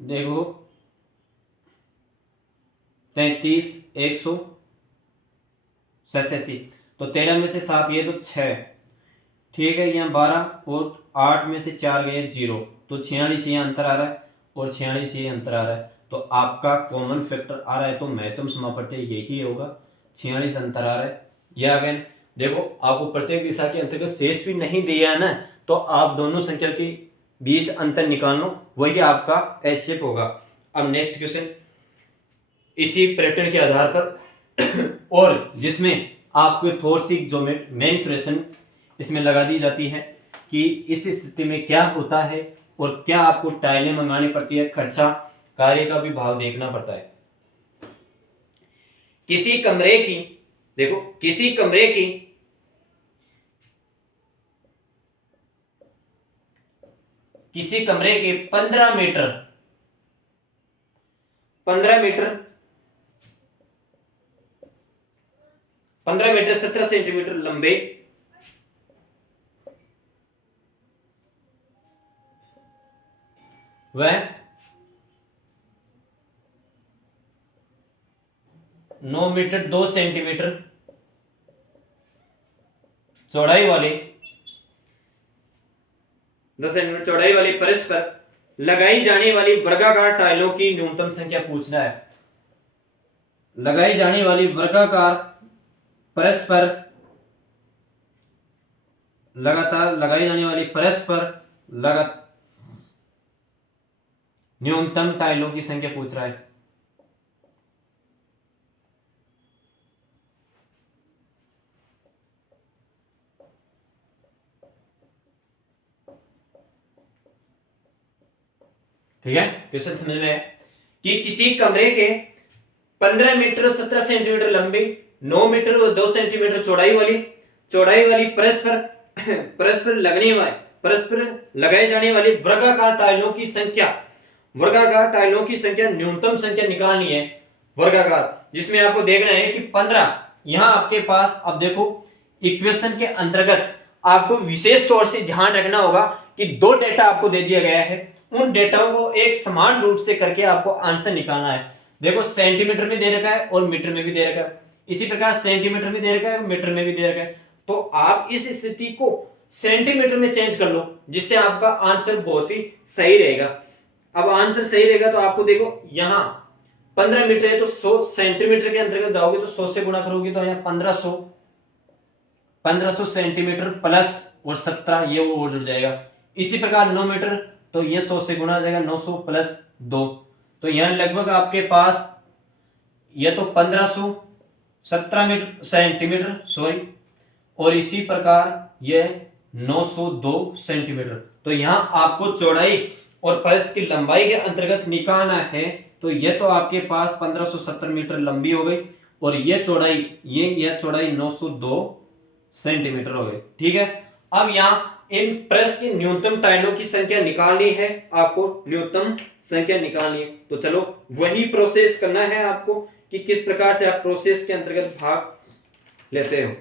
देखो 33, 187, तो 13 में से 7 गए तो 6, ठीक है, यहाँ 12 और 8 में से 4 गए 0, तो 46 ये अंतर आ रहा है और 46 ये अंतर आ रहा है। तो आपका कॉमन फैक्टर आ रहा है, तो महत्तम समापत्ति यही होगा, 46 अंतर आ रहा है। यह अगेन देखो आपको प्रत्येक दिशा के अंतर्गत शेष भी नहीं दिया है ना, तो आप दोनों संख्या के बीच अंतर निकाल लो, वही आपका एच शेप होगा। अब नेक्स्ट क्वेश्चन इसी पैटर्न के आधार पर और जिसमें आपको थोड़ी सी जो मेंसुरेशन इसमें लगा दी जाती है कि इस स्थिति में क्या होता है और क्या आपको टाइलें मंगानी पड़ती है, खर्चा कार्य का भी भाव देखना पड़ता है। किसी कमरे की, देखो किसी कमरे की किसी कमरे के 15 मीटर 17 सेंटीमीटर लंबे वह 9 मीटर 2 सेंटीमीटर चौड़ाई वाले 10 सेंटीमीटर चौड़ाई वाली फर्श पर लगाई जाने वाली वर्गाकार टाइलों की न्यूनतम संख्या पूछना है। लगाई जाने वाली वर्गाकार फर्श पर लगातार लगाई जाने वाली फर्श पर लगातार न्यूनतम टाइलों की संख्या पूछ रहा है। ठीक है, क्वेश्चन समझ में है कि किसी कमरे के 15 मीटर 17 सेंटीमीटर लंबी 9 मीटर और 2 सेंटीमीटर चौड़ाई वाली परस्पर लगाई जाने वाली वर्गाकार टाइलों की संख्या न्यूनतम संख्या निकालनी है। वर्गाकार जिसमें आपको देखना है कि 15 यहां आपके पास, अब देखो इक्वेशन के अंतर्गत आपको विशेष तौर से ध्यान रखना होगा कि दो डेटा आपको दे दिया गया है, उन डेटाओं को एक समान रूप से करके आपको आंसर निकालना है। देखो सेंटीमीटर में दे रखा है और मीटर में भी दे रखा है, इसी प्रकार सेंटीमीटर में दे रखा है और मीटर में भी दे रखा है, तो आप इस स्थिति को सेंटीमीटर में चेंज कर लो जिससे आपका आंसर बहुत ही सही रहेगा। अब आंसर सही रहेगा तो आपको देखो यहां 15 मीटर है तो 100 सेंटीमीटर के अंतर्गत जाओगे तो 100 से गुणा करोगे तो यहाँ 1500 सेंटीमीटर प्लस और 17 ये वो जुड़ जाएगा। इसी प्रकार 9 मीटर तो ये 100 से गुणा हो जाएगा, 900 प्लस 2, तो यहाँ लगभग आपके पास ये तो 1517 मीटर सेंटीमीटर सॉरी, और इसी प्रकार ये 902 सेंटीमीटर। तो यहाँ आपको चौड़ाई और फर्श की लंबाई के अंतर्गत निकालना है, तो ये तो आपके पास 1570 मीटर लंबी हो गई और ये चौड़ाई 902 सेंटीमीटर हो गई। ठीक है, अब यहाँ इन प्रेस की न्यूनतम टाइलों की संख्या निकालनी है, आपको न्यूनतम संख्या निकालनी है। तो चलो वही प्रोसेस करना है आपको कि किस प्रकार से आप प्रोसेस के अंतर्गत भाग लेते हो।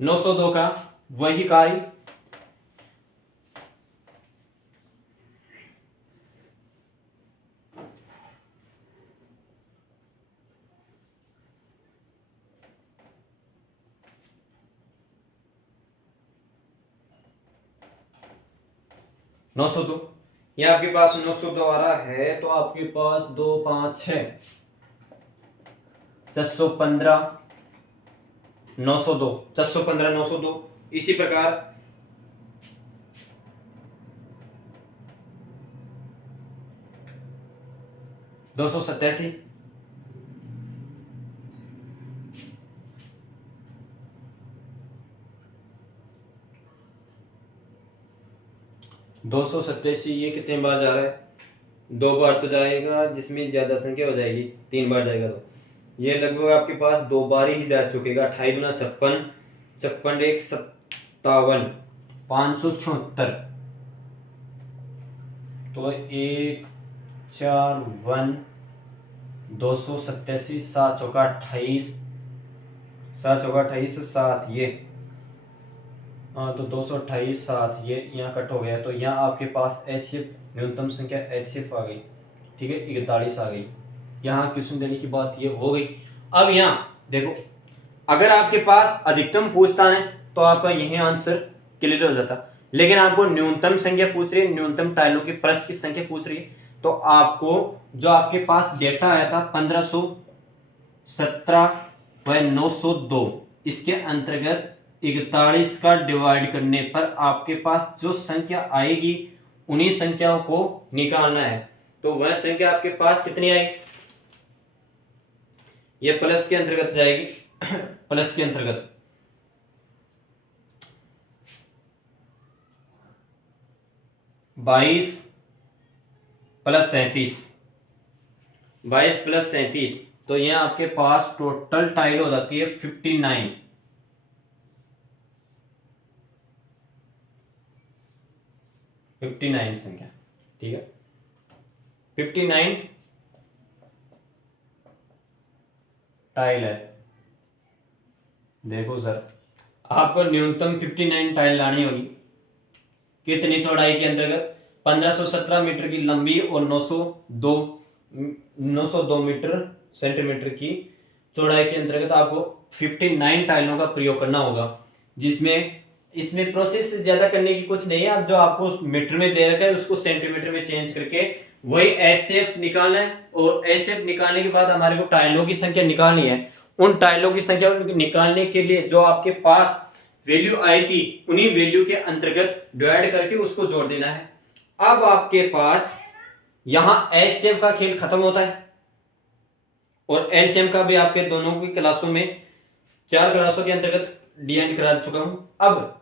नौ सौ दो का वही कार्य 902, ये आपके पास 902 आ रहा है, तो आपके पास 2 5 6 415 902, 415 902। इसी प्रकार 287, 287, ये कितने बार जा रहा है? 2 बार तो जाएगा, जिसमें ज्यादा संख्या हो जाएगी, 3 बार जाएगा, तो ये लगभग आपके पास 2 बार ही जा चुकेगा। 28 दूना 56, 56 एक 57, 576, तो 1 4 1 287, 7 चौका 28, 7 चौका 28, 7 ये, हाँ, तो 228, 7 ये यहाँ कट हो गया, तो यहाँ आपके पास एचसीएफ न्यूनतम संख्या एचसीएफ आ गई, ठीक है, 41 आ गई। यहाँ क्वेश्चन देने की बात ये हो गई। अब यहाँ देखो, अगर आपके पास अधिकतम पूछता है तो आपका यही आंसर क्लियर हो जाता, लेकिन आपको न्यूनतम संख्या पूछ रही है, न्यूनतम टाइलों की प्रेस की संख्या पूछ रही है, तो आपको जो आपके पास डेटा आया था 1517 व 902, इसके अंतर्गत 41 का डिवाइड करने पर आपके पास जो संख्या आएगी उन्हीं संख्याओं को निकालना है। तो वह संख्या आपके पास कितनी आएगी? ये प्लस के अंतर्गत जाएगी, प्लस के अंतर्गत 22 प्लस 37, 22 प्लस 37, तो ये आपके पास टोटल टाइल हो जाती है 59, 59 संख्या, ठीक है, 59 टाइल है। देखो सर, आपको न्यूनतम 59 टाइल लानी होगी, कितनी चौड़ाई के अंतर्गत? 1517 मीटर की लंबी और 902 मीटर सेंटीमीटर की चौड़ाई के अंतर्गत आपको 59 टाइलों का प्रयोग करना होगा, जिसमें इसमें प्रोसेस ज्यादा करने की कुछ नहीं है। आप जो आपको मीटर में दे रखा है उसको सेंटीमीटर में चेंज करके वही एच शेप निकालना है, और एच शेप निकालने के बाद हमारे को टाइलों की संख्या निकालनी है। उन टाइलों की संख्या निकालने के लिए जो आपके पास वैल्यू आई थी उन्हीं वैल्यू के अंतर्गत डिवाइड करके उसको जोड़ देना है। अब आपके पास यहां एच शेप का खेल खत्म होता है, और एलसीएम का भी आपके दोनों की क्लासों में 4 क्लासों के अंतर्गत डिवाइड करा चुका हूं। अब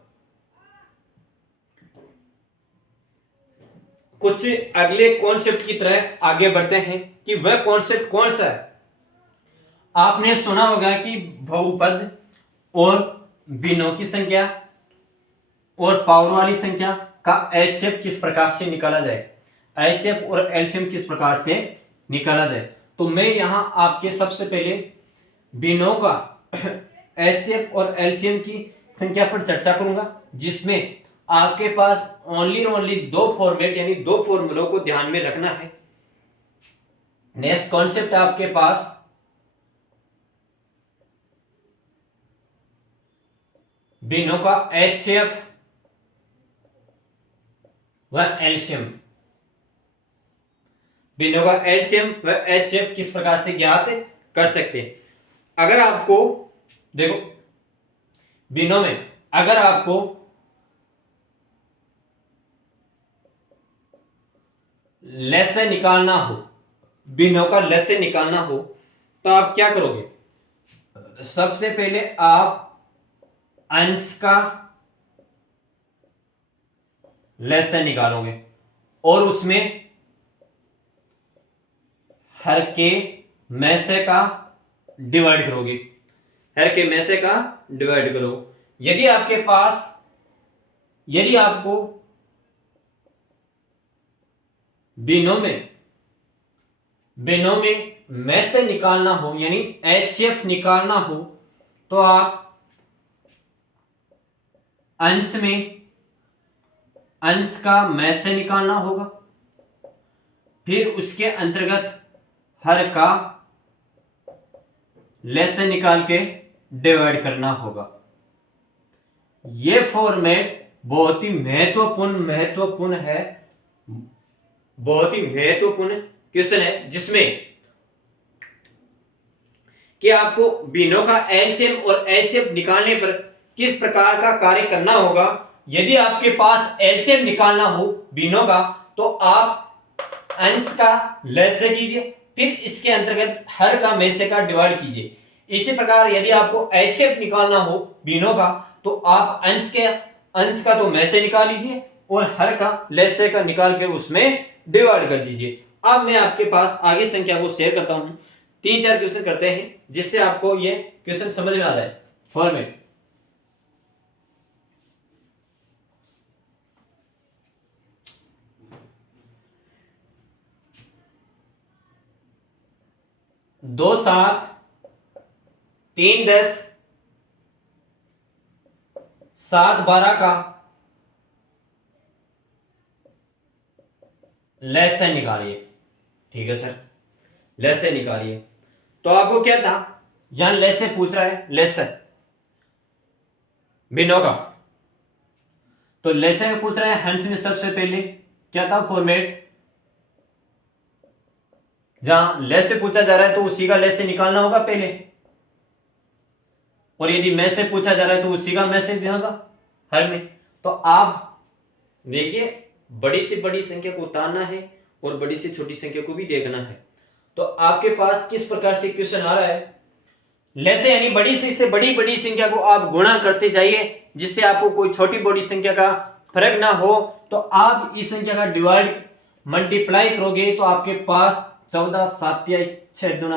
कुछ अगले कॉन्सेप्ट की तरह आगे बढ़ते हैं कि वह कॉन्सेप्ट कौन सा है। आपने सुना होगा कि बहुपद और बिनों की संख्या और पावर वाली संख्या का एचसीएफ किस प्रकार से निकाला जाए, एचसीएफ और एलसीएम किस प्रकार से निकाला जाए। तो मैं यहां आपके सबसे पहले बिनों का एचसीएफ और एलसीएम की संख्या पर चर्चा करूंगा, जिसमें आपके पास ओनली 2 फॉर्मेट यानी 2 फॉर्मूलों को ध्यान में रखना है। नेक्स्ट कॉन्सेप्ट है आपके पास बिनों का एचसीएफ व एलसीएम। बिनों का एलसीएम व एचसीएफ किस प्रकार से ज्ञात कर सकते हैं। अगर आपको देखो, बिनों में अगर आपको लैसे निकालना हो, बिनों का लैसे निकालना हो, तो आप क्या करोगे? सबसे पहले आप अंश का लैसे निकालोगे और उसमें हर के में से का डिवाइड करोगे, हर के में से का डिवाइड करो। यदि आपको बिनों में में से निकालना हो यानी एचसीएफ निकालना हो, तो आप अंश में अंश का में से निकालना होगा, फिर उसके अंतर्गत हर का लेस से निकाल के डिवाइड करना होगा। यह फॉर्मेट बहुत ही महत्वपूर्ण है बहुत ही महत्वपूर्ण क्वेश्चन है, जिसमें कि आपको बिनों का एलसीएम और एचसीएफ निकालने पर किस प्रकार का कार्य करना होगा। यदि आपके पास एलसीएम निकालना हो बिनों का, तो आप अंश का लसागु कीजिए, फिर इसके अंतर्गत हर का में का डिवाइड कीजिए। इसी प्रकार यदि आपको एचसीएफ निकालना हो बिनों का, तो आप अंश का तो में से निकाल लीजिए और हर का लसागु का निकाल कर उसमें डिवाइड कर दीजिए। अब मैं आपके पास आगे संख्या को शेयर करता हूं, 3-4 क्वेश्चन करते हैं जिससे आपको ये क्वेश्चन समझ में आ जाए। फॉर्मेट 2 7 3 10 7 12 का लसागु निकालिए। ठीक है सर, लसागु निकालिए। तो आपको क्या था, यहां लसागु पूछ रहा है, लसागु बिनों का, तो लसागु पूछ रहा है। हंस में सबसे पहले क्या था फॉर्मेट, जहां लसागु पूछा जा रहा है तो उसी का लसागु निकालना होगा पहले, और यदि में से पूछा जा रहा है तो उसी का में से भी होगा हर में। तो आप देखिए, बड़ी से बड़ी संख्या को उतारना है और बड़ी से छोटी संख्या को भी देखना है। तो आपके पास किस प्रकार से क्वेश्चन आ रहा है, लसागु यानी बड़ी से बड़ी बड़ी संख्या को आप गुणा करते जाइए, जिससे आपको कोई छोटी बड़ी संख्या का फर्क ना हो। तो आप इस संख्या का डिवाइड मल्टीप्लाई करोगे तो आपके पास 14 7 6 दूना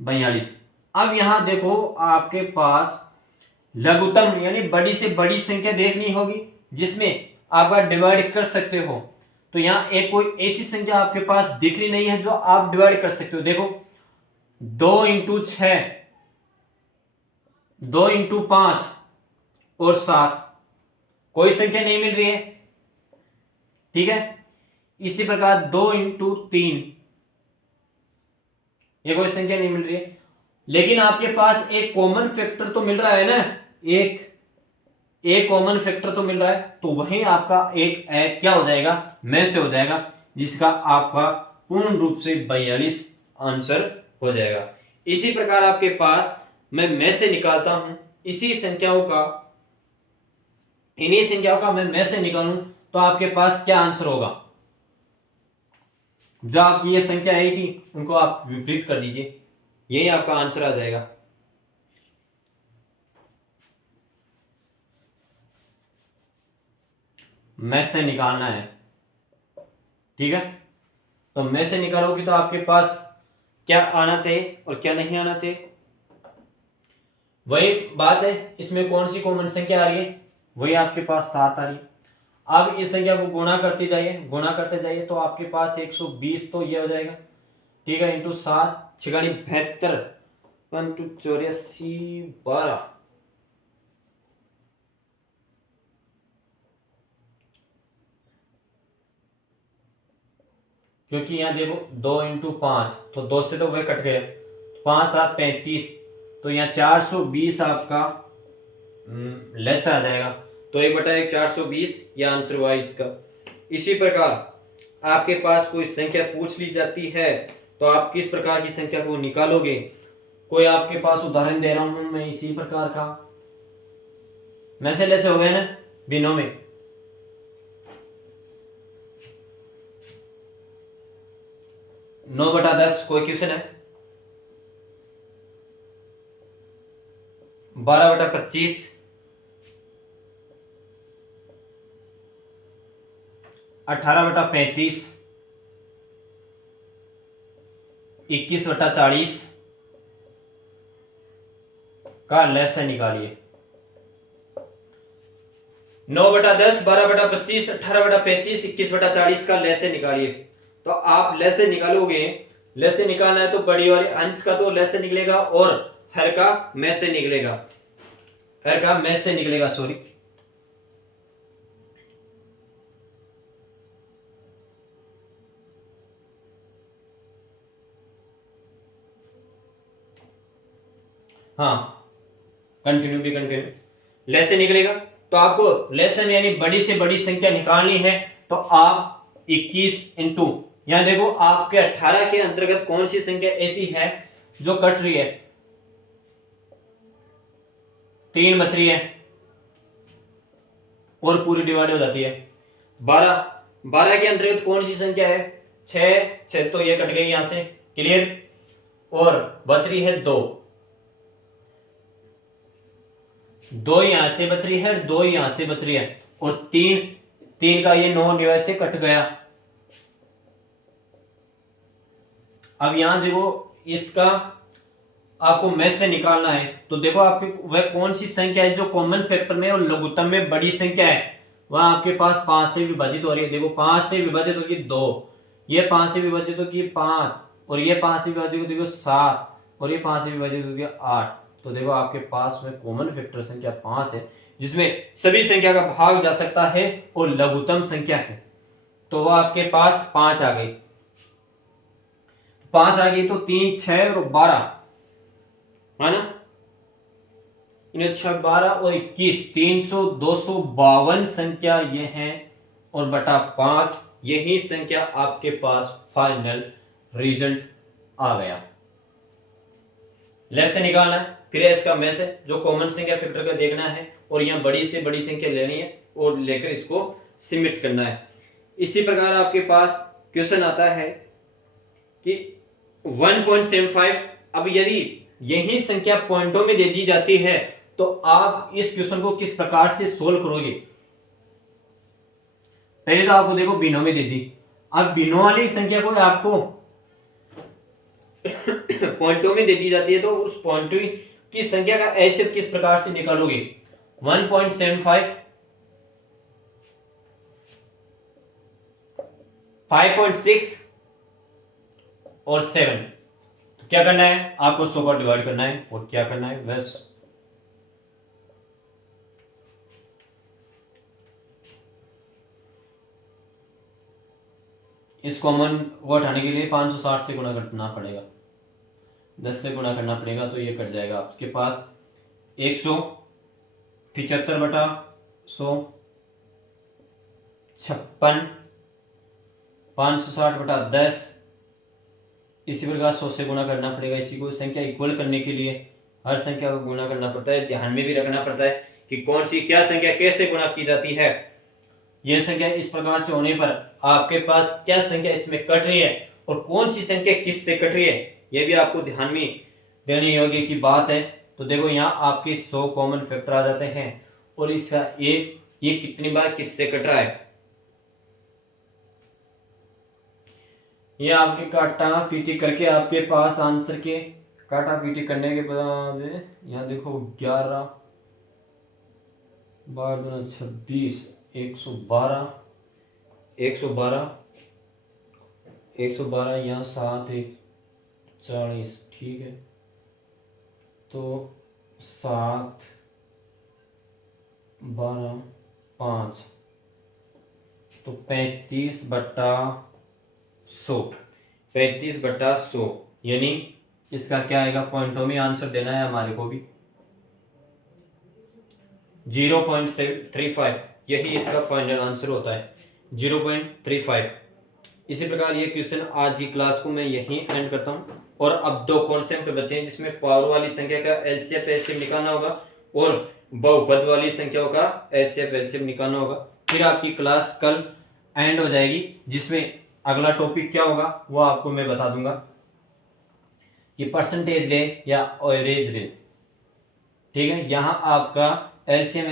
42। अब यहां देखो, आपके पास लघुत्तम यानी बड़ी से बड़ी संख्या देखनी होगी जिसमें आप डिवाइड कर सकते हो। तो यहां एक कोई ऐसी संख्या आपके पास दिख रही नहीं है जो आप डिवाइड कर सकते हो। देखो 2 इंटू 6, 2 इंटू 5 और 7, कोई संख्या नहीं मिल रही है। ठीक है, इसी प्रकार 2 इंटू 3, ये कोई संख्या नहीं मिल रही है। लेकिन आपके पास एक कॉमन फैक्टर तो मिल रहा है ना, एक कॉमन फैक्टर तो मिल रहा है, तो वही आपका एक क्या हो जाएगा, में से हो जाएगा, जिसका आपका पूर्ण रूप से 42 आंसर हो जाएगा। इसी प्रकार आपके पास मैं में से निकालता हूं, इन्हीं संख्याओं का मैं में से निकालूं तो आपके पास क्या आंसर होगा। जो आपकी ये संख्या आई थी उनको आप विपरीत कर दीजिए, यही आपका आंसर आ जाएगा। में से निकालना है, ठीक है। तो में से निकालोगे तो आपके पास क्या आना चाहिए और क्या नहीं आना चाहिए, वही बात है। इसमें कौन सी कॉमन संख्या आ रही है, वही आपके पास 7 आ रही है। अब इस संख्या को गुणा करते जाइए तो आपके पास 120 तो ये हो जाएगा। ठीक है, इंटू 7 छिगानी 72, 1 2 84 12, क्योंकि यहाँ देखो 2 इंटू 5, तो 2 से तो वह कट गया, 5 7 35, तो यहाँ 420 आपका लेस आ जाएगा। तो 1/1 420 यह आंसर हुआ इसका। इसी प्रकार आपके पास कोई संख्या पूछ ली जाती है तो आप किस प्रकार की संख्या को निकालोगे। कोई आपके पास उदाहरण दे रहा हूं मैं इसी प्रकार का, में से लेसे हो गए ना बिनों में। 9/10 कोई क्वेश्चन है, 12/25, 18/35, 21/40 का लसागु निकालिए। 9/10, 12/25, 18/35, 21/40 का लसागु निकालिए। तो आप लसागु निकालोगे, लसागु निकालना है तो बड़ी वाले अंश का तो लसागु निकलेगा और हर का में से निकलेगा, सॉरी। हाँ, कंटिन्यू लसागु निकलेगा। तो आपको लसागु यानी बड़ी से बड़ी संख्या निकालनी है, तो तो आप 21 इंटू, यहाँ देखो आपके 18 के अंतर्गत कौन सी संख्या ऐसी है जो कट रही है, 3 बच रही है और पूरी डिवाइड हो जाती है। 12 के अंतर्गत कौन सी संख्या है, 6 तो ये कट गई यहां से, क्लियर, और बच रही है 2 यहां से बच रही है, 2 यहां से बच रही है, और 3 का ये 9 डिवाइड से कट गया। अब यहां देखो इसका आपको मैथ से निकालना है, तो देखो आपकी वह कौन सी संख्या है जो कॉमन फैक्टर में और लघुत्तम में बड़ी संख्या है, वह आपके पास 5 से विभाजित हो रही है। देखो 5 से विभाजित होगी 2, ये 5 से विभाजित होगी 5, और ये 5 से विभाजित होगी 7, और ये 5 से विभाजित होगी 8। तो देखो आपके पास में कॉमन फैक्टर संख्या 5 है, जिसमें सभी संख्या का भाग जा सकता है और लघुत्तम संख्या है, तो वह आपके पास 5 आ गई। 5 आ गई तो 3, 6 और 12 है ना, इन्हें 6, 12 और 21, 252 संख्या ये हैं, और बटा 5 यही संख्या आपके पास फाइनल रिजल्ट आ गया। लेस से निकालना है, फिर इसका में से जो कॉमन संख्या फैक्टर का देखना है, और यहाँ बड़ी से बड़ी संख्या लेनी है और लेकर इसको सिमिट करना है। इसी प्रकार आपके पास क्वेश्चन आता है कि 1.75, अब यदि यही संख्या पॉइंटों में दे दी जाती है तो आप इस क्वेश्चन को किस प्रकार से सोल्व करोगे। पहले तो आपको देखो बिनों में दे दी, अब बिनों वाली संख्या को आपको पॉइंटों में दे दी जाती है, तो उस पॉइंट की संख्या का एचसीएफ किस प्रकार से निकालोगे। 1.75, 5.6 और 7, तो क्या करना है आपको 100 का डिवाइड करना है, और क्या करना है बस इस कॉमन को हटाने के लिए 560 से गुणा करना पड़ेगा, 10 से गुणा करना पड़ेगा, तो ये कट जाएगा आपके पास 175 बटा 100, 56, 560 बटा 10, इसी प्रकार 100 से गुणा करना पड़ेगा। इसी को संख्या इक्वल करने के लिए हर संख्या को गुणा करना पड़ता है, ध्यान में भी रखना पड़ता है कि कौन सी क्या संख्या कैसे गुणा की जाती है। यह संख्या इस प्रकार से होने पर आपके पास क्या संख्या इसमें कट रही है और कौन सी संख्या किस से कट रही है, यह भी आपको ध्यान में देने योग्य की बात है। तो देखो यहाँ आपके 100 कॉमन फैक्टर आ जाते हैं, और इसका ये कितनी बार किससे कट रहा है, ये आपके काटा पीटी करके आपके पास आंसर के काटा पीटी करने के बाद यहाँ देखो 11, 12, 26, 112, 112 यहाँ 7, 1, 40, ठीक है, तो 7, 12, 5, तो 35 बटा 100, 35 बटा 100, यानी इसका क्या आएगा, पॉइंटों में आंसर देना है हमारे को भी 0.35, यही इसका फाइनल आंसर होता है 0.35। इसी प्रकार ये क्वेश्चन आज की क्लास को मैं यहीं एंड करता हूं, और अब 2 कॉन्सेप्ट बचे हैं जिसमें पावर वाली संख्या का एलसीएम निकालना होगा और बहुपद वाली संख्याओं का एलसीएम निकालना होगा। फिर आपकी क्लास कल एंड हो जाएगी, जिसमें अगला टॉपिक क्या होगा वो आपको मैं बता दूंगा कि परसेंटेज ले या एवरेज ले, ठीक है। यहाँ आपका एलसीएम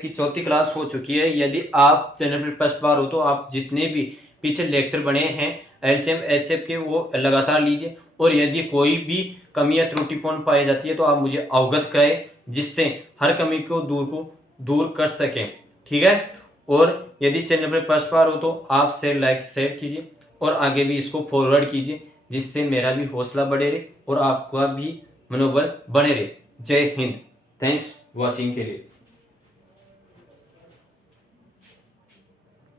की चौथी क्लास हो चुकी है। यदि आप चैनल पर फर्स्ट बार हो तो आप जितने भी पीछे लेक्चर बने हैं एलसीएम के वो लगातार लीजिए, और यदि कोई भी कमी या त्रुटिपूर्ण पाई जाती है तो आप मुझे अवगत कराएं, जिससे हर कमी को दूर कर सकें, ठीक है। और यदि चैनल पर फर्स्ट बार हो तो आप शेयर कीजिए और आगे भी इसको फॉरवर्ड कीजिए, जिससे मेरा भी हौसला बढ़े रहे और आपका भी मनोबल बने रहे। जय हिंद, थैंक्स वॉचिंग के लिए।